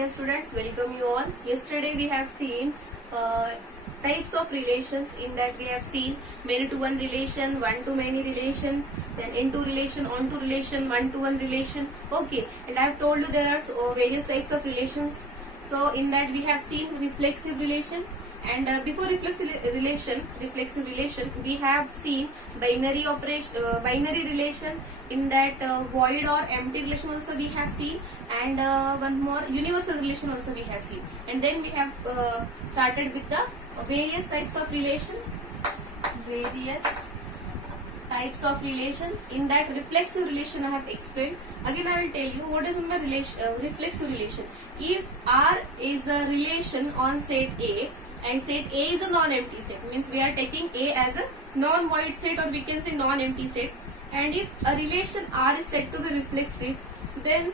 dear students, welcome you all. Yesterday we have seen types of relations. In that we have seen many to one relation, one to many relation, then into relation, on to relation, one to one relation. Okay, and I have told you there are various types of relations. So in that we have seen reflexive relation, and before reflexive relation we have seen binary relation. In that void or empty relation also we have seen, and one more universal relation also we have seen. And then we have started with the various types of relation. In that reflexive relation I have explained. Again I will tell you what is my reflexive relation. If R is a relation on set A, and set A is a non-empty set, means we are taking A as a non-void set, or we can say non-empty set. And if a relation R is said to be reflexive, then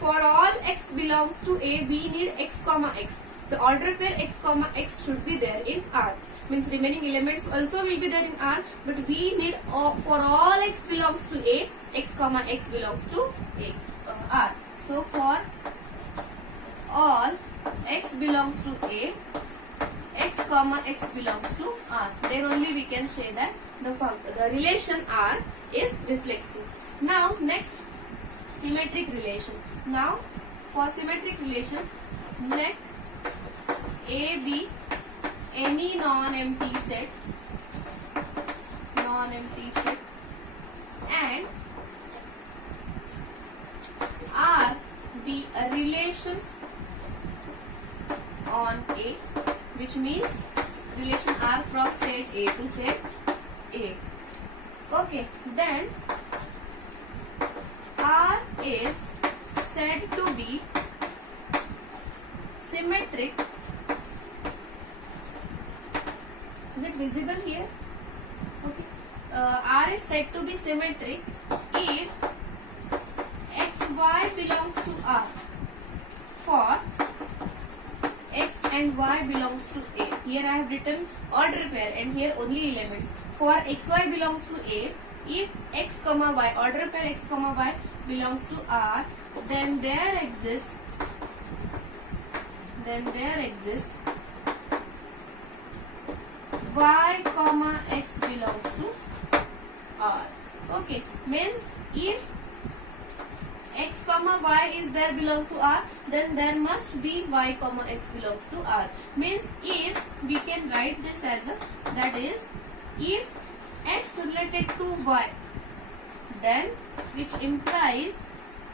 for all x belongs to A, we need x comma x. The order pair x comma x should be there in R. Means remaining elements also will be there in R, but we need for all x belongs to A, x comma x belongs to R. So for all x belongs to A, x comma x belongs to R, then only we can say that the relation R is reflexive. Now next, symmetric relation. Now for symmetric relation, let A be any non-empty set, and R be a relation on A, which means relation R from set A to set A. Okay, then R is said to be symmetric. Is it visible here? Okay. R is said to be symmetric if xy belongs to R for x and y belongs to A. Here I have written order pair and here only elements. For xy belongs to A, if x comma y, order pair x comma y belongs to R, then there exists y comma x belongs to R. Okay, means if x comma y is there belong to R, then there must be y comma x belongs to R. Means if we can write this as a, that is, if x related to y, then which implies,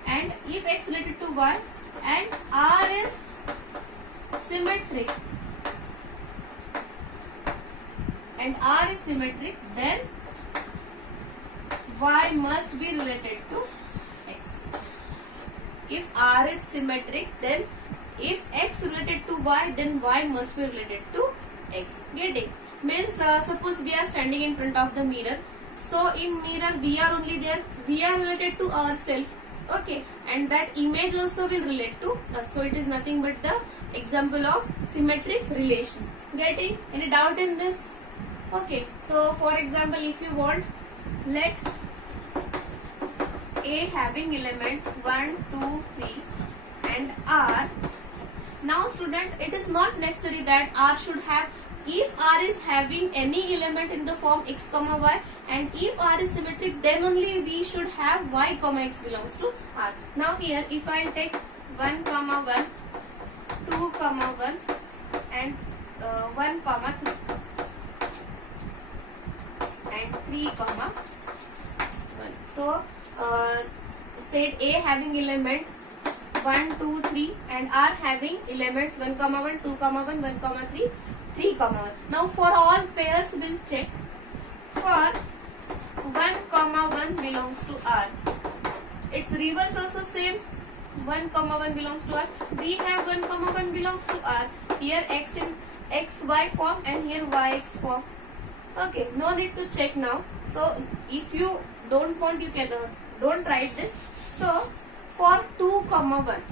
and if x related to y and R is symmetric, then y must be related to x. If R is symmetric, then if x related to y, then y must be related to x. Getting? Means suppose we are standing in front of the mirror. So in mirror we are only there. We are related to ourselves. Okay, and that image also will relate to us. So it is nothing but the example of symmetric relation. Getting? Any doubt in this? Okay. So for example, if you want, let A having elements 1, 2, 3 and R. Now student, it is not necessary that R should have, if R is having any element in the form x comma y, and if R is symmetric, then only we should have y comma x belongs to R. Now here if I take 1 comma 1, 2 comma 1 and 1 comma 3 and 3 comma 1. So set A having element 1, 2, 3 and R having elements 1 comma 1, 2 comma 1, 1 comma 3, 3 comma 1. Now for all pairs we'll check. For 1 comma 1 belongs to R. Its reverse also same. 1 comma 1 belongs to R. We have 1 comma 1 belongs to R. Here x in xy form and here yx form. Okay, no need to check now. So if you don't want, you can don't write this. So for 2 comma 1,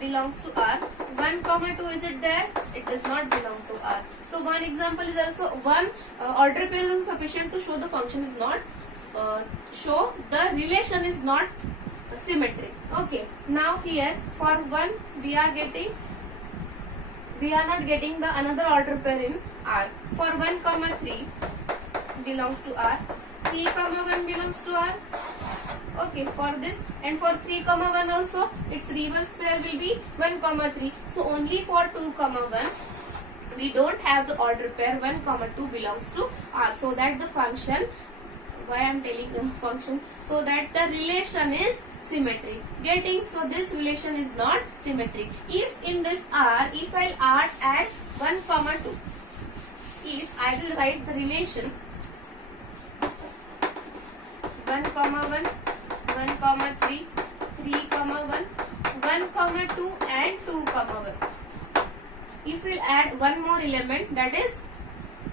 belongs to R. 1 comma 2, is it there? It does not belong to R. So one example is also one order pair is sufficient to show the function is not show the relation is not symmetry. Okay, now here for 1 we are not getting the another order pair in R. For 1 comma 3 belongs to R, 3 comma 1 belongs to R. Okay, for this, and for 3 comma 1 also its reverse pair will be 1 comma 3. So only for 2 comma 1 we don't have the order pair 1 comma 2 belongs to R, so that the function, why I am telling the function, so that the relation is symmetric. Getting? So this relation is not symmetric. If in this R, if I'll add 1 comma 2, if I will write the relation 1 comma 1, 1 comma 3, 3 comma 1, 1 comma 2 and 2 comma 1. If we'll add one more element, that is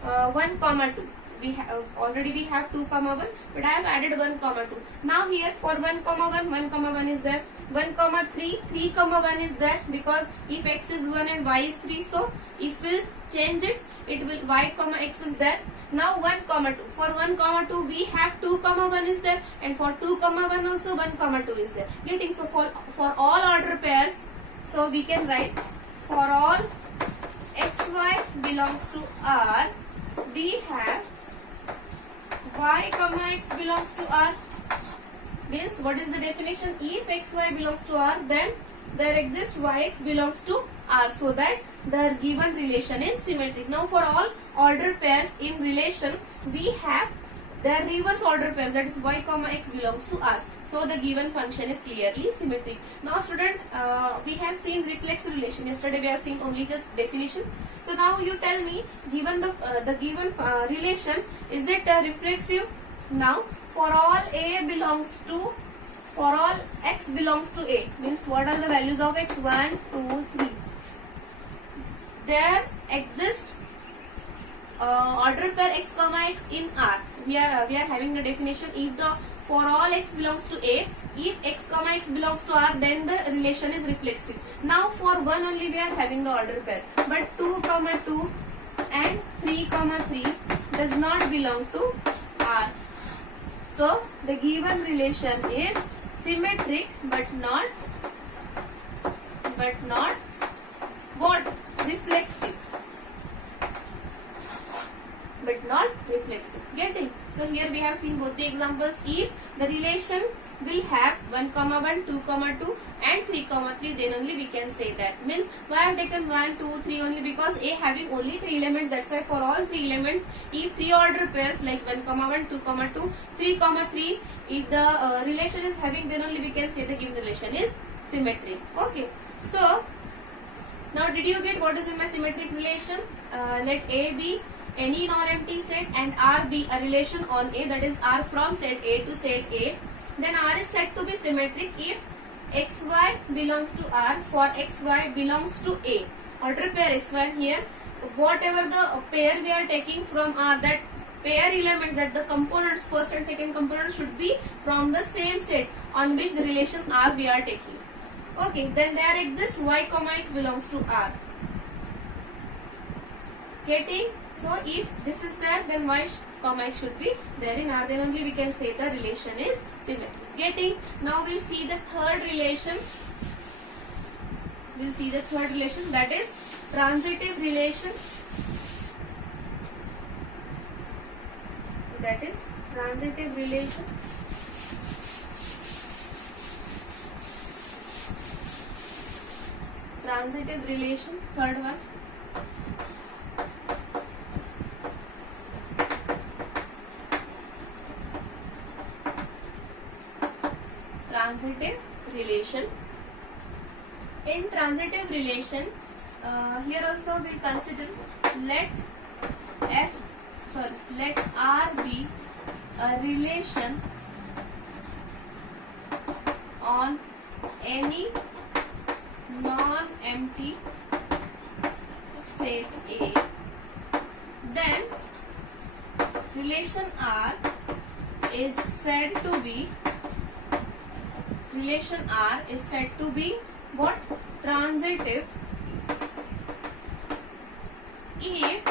1 comma 2. We already we have 2 comma 1, but I have added 1 comma 2. Now here for 1 comma 1, 1 comma 1 is there. 1 comma 3, 3 comma 1 is there, because if x is 1 and y is 3, so if we'll change it, it will y comma x is there. Now 1 comma 2. For 1 comma 2 we have 2 comma 1 is there, and for 2 comma 1 also 1 comma 2 is there. Getting? So for all order pairs, so we can write for all xy belongs to R, we have y comma x belongs to R. Means what is the definition? If xy belongs to R, then there exists yx belongs to R, so that the given relation is symmetric. Now for all order pairs in relation, we have their reverse order pairs, that is y comma x belongs to R. So the given function is clearly symmetric. Now student, we have seen reflexive relation. Yesterday we have seen only just definition. So now you tell me, given the given relation, is it reflexive? Now for all x belongs to A, means what are the values of x? 1, 2, 3. There exists order pair x comma x in R. We are having the definition. If for all x belongs to A, if x comma x belongs to R, then the relation is reflexive. Now for 1 only we are having the order pair, but 2 comma 2 and 3 comma 3 does not belong to R. So the given relation is symmetric, but not what? Reflexive. But not reflexive. Getting? So here we have seen both the examples. If the relation will have 1 comma 1, 2 comma 2 and 3 comma 3, then only we can say that. Means why I have taken 1, 2, 3 only? Because A having only 3 elements, that's why for all 3 elements, if 3 order pairs like 1 comma 1, 2 comma 2, 3 comma 3, if the relation is having, then only we can say the given relation is symmetric. Okay. So now did you get what is in my symmetric relation? Let A be any non-empty set and R be a relation on A, that is R from set A to set A. Then R is said to be symmetric if xy belongs to R for xy belongs to A. Order pair xy here, whatever the pair we are taking from R, that pair elements, that the components, first and second components should be from the same set on which the relation R we are taking. Okay, then there exists y comma x belongs to R. Getting? So if this is there, then y comma x should be there in R, then only we can say the relation is symmetric. Getting? Now we'll see the third relation. We'll see the third relation, that is transitive relation. That is transitive relation. Transitive relation, third one. Transitive relation. In transitive relation, here also we consider let R be a relation on any non-empty set A, then relation R is said to be what? Transitive if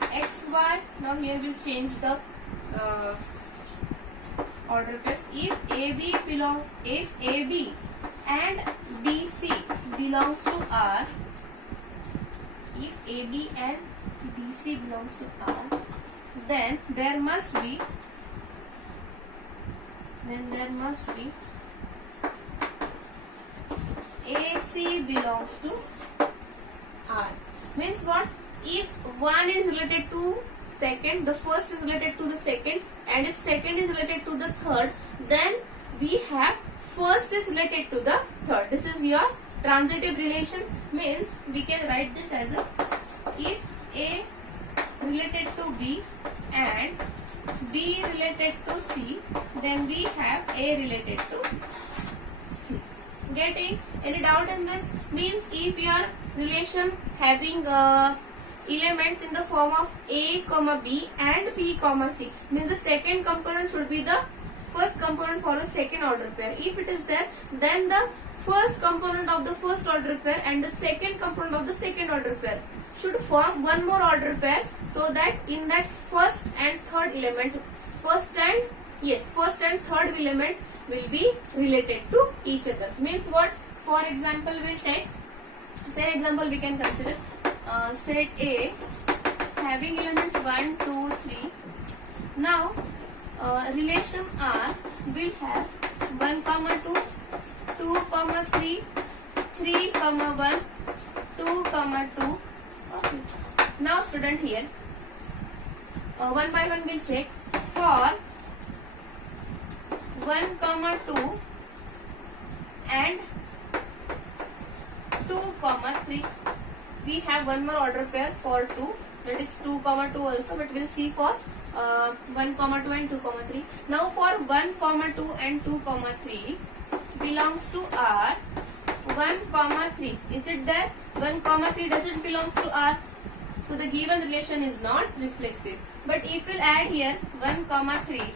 xy, now here we'll change the order pairs. If AB and BC belongs to R, if AB and BC belongs to R, then there must be AC belongs to R. Means what? If one is related to second, the first is related to the second, and if second is related to the third, then we have first is related to the third. This is your transitive relation. Means we can write this as a, if A related to B and B related to C, then we have A related to C. Getting any doubt in this? Means if your relation having elements in the form of A, B and B, C, means the second component should be the first component for the second order pair. If it is there, then the first component of the first order pair and the second component of the second order pair should form one more order pair, so that in that first and third element, first and third element will be related to each other. Means what? For example, we'll take, say example we can consider set A having elements 1, 2, 3. Now relation R will have 1, 2, 2, 3, 3, 1, 2, 2. Okay. Now student here, one by one we'll check. For 1, 2 and 2, 3, we have one more order pair for 2, that is 2, 2 also, but we'll see for 1, 2 and 2, 3. Now for 1, 2 and 2, 3 belongs to R. 1, 3, is it there? 1, 3 doesn't belongs to R, so the given relation is not reflexive. But if we'll add here 1, 3,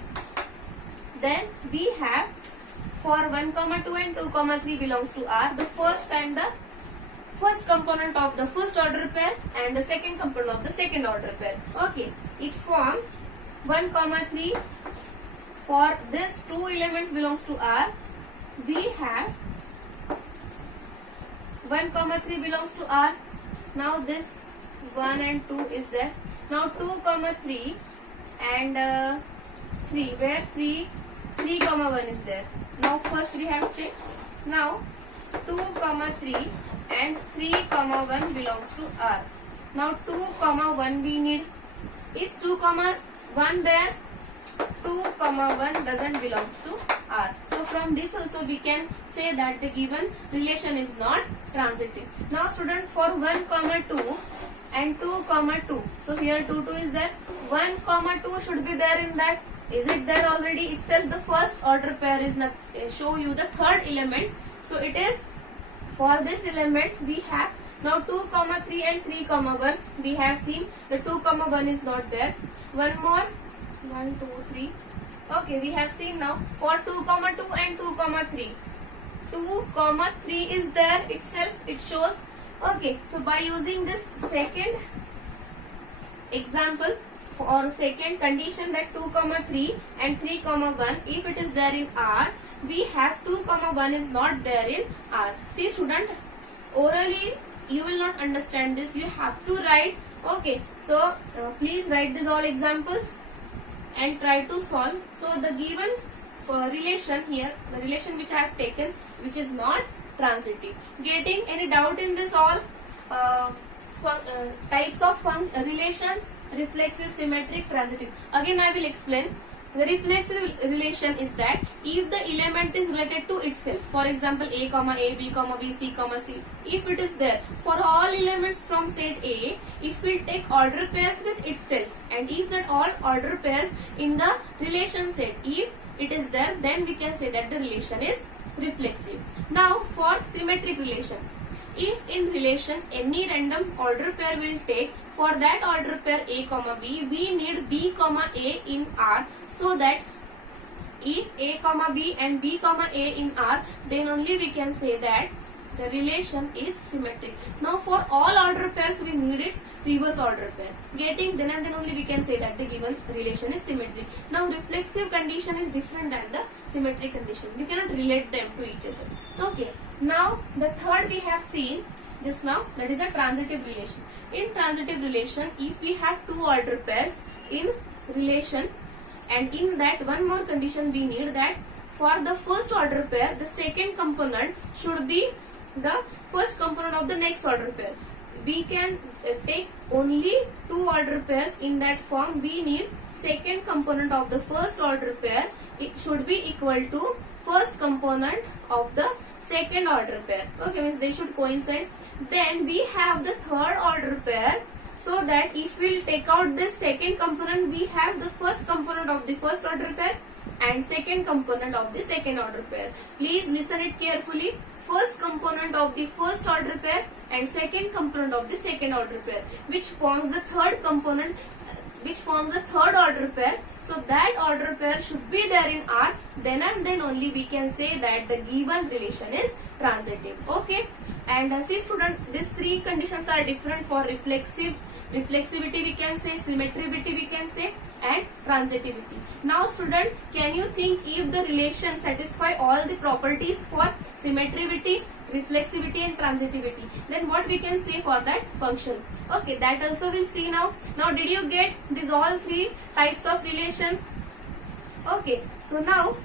then we have for 1, 2 and 2, 3 belongs to R, the first and the first component of the first order pair and the second component of the second order pair. Okay, it forms 1, 3. For this two elements belongs to R, we have 1, 3 belongs to R. Now this 1 and 2 is there. Now 2, 3 and 3, where 3, 1 is there. Now first we have checked. Now 2, 3 and 3, 1 belongs to R. Now 2, 1 we need. Is 2, 1 there? 2, 1 doesn't belongs to R. So from this also we can say that the given relation is not transitive. Now student, for 1, 2 and 2, 2. So here 2, is there. 1, 2 should be there in that. Is it there already? Itself the first order pair is not show you the third element. So it is for this element we have now 2, 3 and 3, 1. We have seen the 2, 1 is not there. One more, 1, 2, 3. Okay, we have seen now for 2, 2 and 2, 3. 2, 3 is there itself. It shows. Okay, so by using this second example or second condition that 2, 3 and 3, 1, if it is there in R, we have 2, 1 is not there in R. See student, orally you will not understand this. You have to write. Okay, so please write these all examples and try to solve. So the given relation here, the relation which I have taken, which is not transitive. Getting any doubt in this all types of relations? Reflexive, symmetric, transitive. Again I will explain. The reflexive relation is that if the element is related to itself, for example A, B, B, C, C, if it is there for all elements from set A, if we take order pairs with itself, and if that all order pairs in the relation set, if it is there, then we can say that the relation is reflexive. Now for symmetric relation, if in relation any random order pair will take, for that order pair A, B, we need B, A in R, so that if A, B and B, A in R, then only we can say that the relation is symmetric. Now for all order pairs we need its reverse order pair. Getting, then and then only we can say that the given relation is symmetric. Now reflexive condition is different than the symmetric condition. You cannot relate them to each other. Okay. Now the third we have seen just now, that is a transitive relation. In transitive relation, if we have two order pairs in relation, and in that one more condition we need that for the first order pair, the second component should be the first component of the next order pair. We can take only two order pairs. In that form, we need second component of the first order pair. It should be equal to first component of the second order pair. Okay, means they should coincide. Then we have the third order pair, so that if we'll take out this second component, we have the first component of the first order pair and second component of the second order pair. Please listen it carefully. First component of the first order pair and second component of the second order pair, which forms the third component, which forms the third order pair. So that order pair should be there in R. Then and then only we can say that the given relation is transitive. Okay. And see student, these three conditions are different for reflexivity we can say, symmetricity we can say, and transitivity. Now student, can you think if the relation satisfy all the properties for symmetricity, reflexivity and transitivity, then what we can say for that function? Okay, that also we'll see now. Now did you get these all three types of relation? Okay, so now